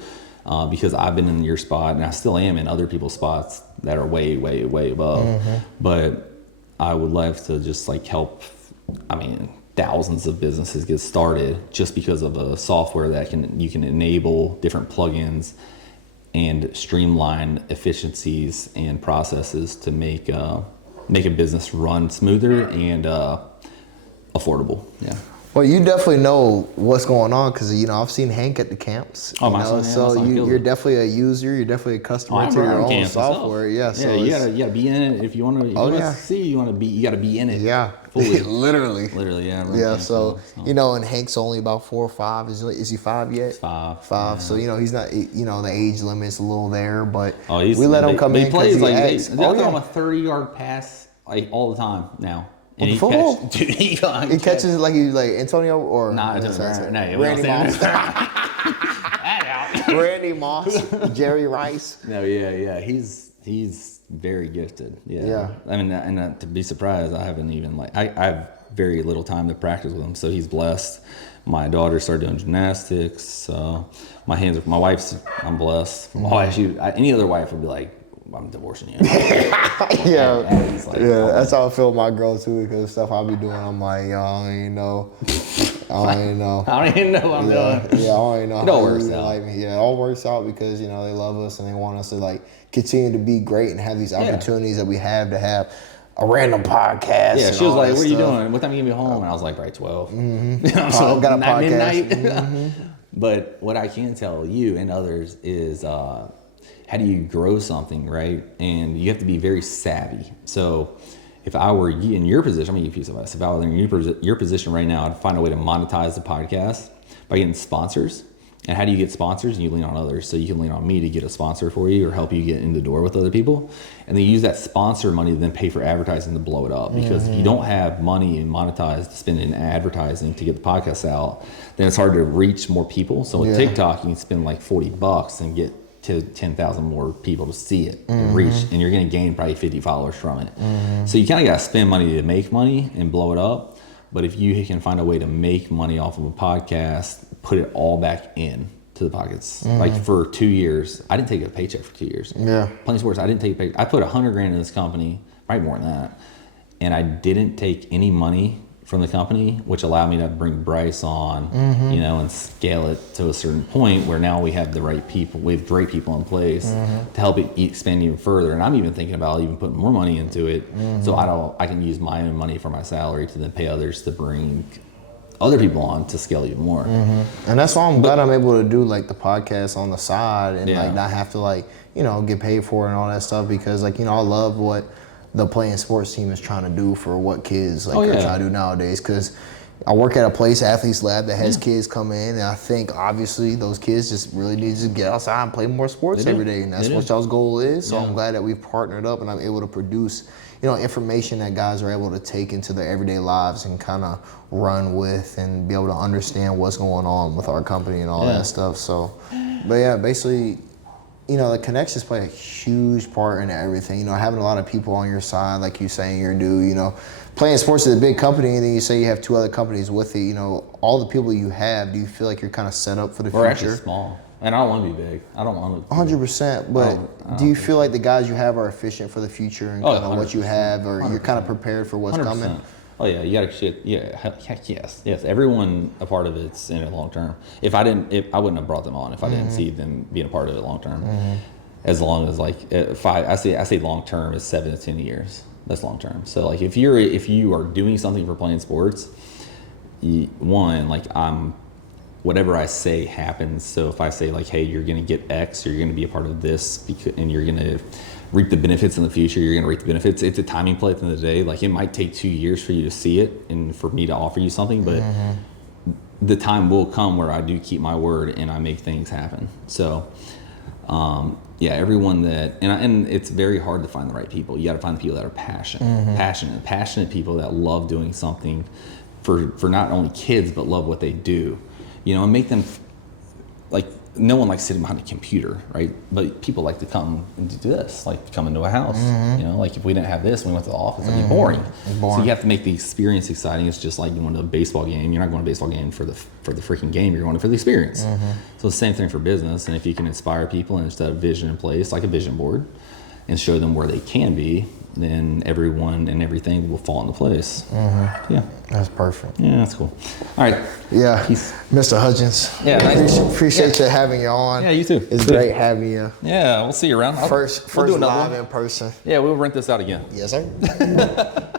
because I've been in your spot and I still am in other people's spots that are way, way, way above. But I would love to just like help. I mean, thousands of businesses get started just because of a software that you can enable different plugins and streamline efficiencies and processes to make a business run smoother and affordable. Yeah. Well, you definitely know what's going on because I've seen Hank at the camps. Oh, my son, yeah, so my son kills you're it. definitely a user. You're definitely a customer to your own software. Yeah. So you gotta be in it if you want to. You gotta be in it. Yeah. Fully. Literally. Yeah. Yeah. So and Hank's only about 4 or 5. Is he 5 yet? 5. 5. Yeah. So he's not. The age limit's a little there, but we let him come in because he acts. They'll throw him a 30-yard pass like all the time now. And he catches it like he's like Antonio or Randy Moss. Randy Moss, Jerry Rice. No, yeah, he's very gifted. Yeah. I mean, and to be surprised, I haven't even I have very little time to practice with him, so he's blessed. My daughter started doing gymnastics, so my wife's, I'm blessed. Any other wife would be like, I'm divorcing you. Yeah, that's how I feel with my girl too, because stuff I'll be doing, I'm like, yo, I don't even know. I don't even know what I'm doing. Yeah, I don't even know. It all works out. Like me. Yeah, it all works out because they love us and they want us to continue to be great and have these opportunities that we have to have a random podcast. Yeah, she was like, "What are you doing? What time are you gonna be home?" And I was like, "Right, 12." Mm-hmm. So I've got a podcast. Midnight. Mm-hmm. But what I can tell you and others is, how do you grow something, right? And you have to be very savvy. So if I were in your position, I'm gonna give you some advice. If I were in your position right now, I'd find a way to monetize the podcast by getting sponsors. And how do you get sponsors? And you lean on others. So you can lean on me to get a sponsor for you or help you get in the door with other people. And then use that sponsor money to then pay for advertising to blow it up. Because if you don't have money and monetize to spend in advertising to get the podcast out, then it's hard to reach more people. So with TikTok, you can spend like $40 and get to 10,000 more people to see it and reach, and you're going to gain probably 50 followers from it. So you kind of got to spend money to make money and blow it up. But if you can find a way to make money off of a podcast, put it all back in to the pockets. Like for 2 years, I didn't take a paycheck for 2 years. Yeah. Playing sports, I didn't take a paycheck. I put $100,000 in this company, probably more than that. And I didn't take any money from the company, which allowed me to bring Bryce on, and scale it to a certain point where now we have the right people, we have great people in place to help it expand even further. And I'm even thinking about even putting more money into it, so I can use my own money for my salary to then pay others to bring other people on to scale even more. And that's why I'm glad I'm able to do the podcast on the side and not have to get paid for it and all that stuff, because I love what the playing sports team is trying to do for what kids are trying to do nowadays. Because I work at a place, Athletes Lab, that has kids come in, and I think obviously those kids just really need to get outside and play more sports every day, and that's what y'all's goal is. So I'm glad that we've partnered up and I'm able to produce information that guys are able to take into their everyday lives and kind of run with and be able to understand what's going on with our company and all that stuff. So, but yeah, basically, the connections play a huge part in everything. Having a lot of people on your side, like you saying you do, playing sports is a big company, and then you say you have 2 other companies with it. All the people you have, do you feel like you're kind of set up for the future? We're actually small, and I don't want to be big. I don't want to. 100%, but do you feel like the guys you have are efficient for the future and kind of what you have, or 100%. You're kind of prepared for what's 100%. Coming? Oh yeah, you gotta shit. Yeah, heck yes. Everyone a part of it's in it long term. If I wouldn't have brought them on if I didn't see them being a part of it long term. As long as I say long term is 7 to 10 years. That's long term. So if you are doing something for playing sports, whatever I say happens. So if I say hey, you're gonna get X, you're gonna be a part of this, and you're gonna reap the benefits in the future, you're gonna reap the benefits. It's a timing play at the end of the day. It might take 2 years for you to see it and for me to offer you something, but the time will come where I do keep my word and I make things happen. So, everyone and it's very hard to find the right people. You got to find the people that are passionate people that love doing something for not only kids, but love what they do, and make them no one likes sitting behind a computer, right? But people like to come and do this, come into a house. If we didn't have this, we went to the office, it'd be boring. So you have to make the experience exciting. It's just like you going to a baseball game. You're not going to a baseball game for the freaking game. You're going for the experience. So it's the same thing for business. And if you can inspire people and instead of vision in place, like a vision board, and show them where they can be, then everyone and everything will fall into place. Yeah. That's perfect. Yeah, that's cool. All right. Yeah, Mr. Hudgens. Yeah, nice. Appreciate you having you on. Yeah, you too. It's great having you. Yeah, we'll see you around. First we'll do another live one. in person. Yeah, we'll rent this out again. Yes, sir.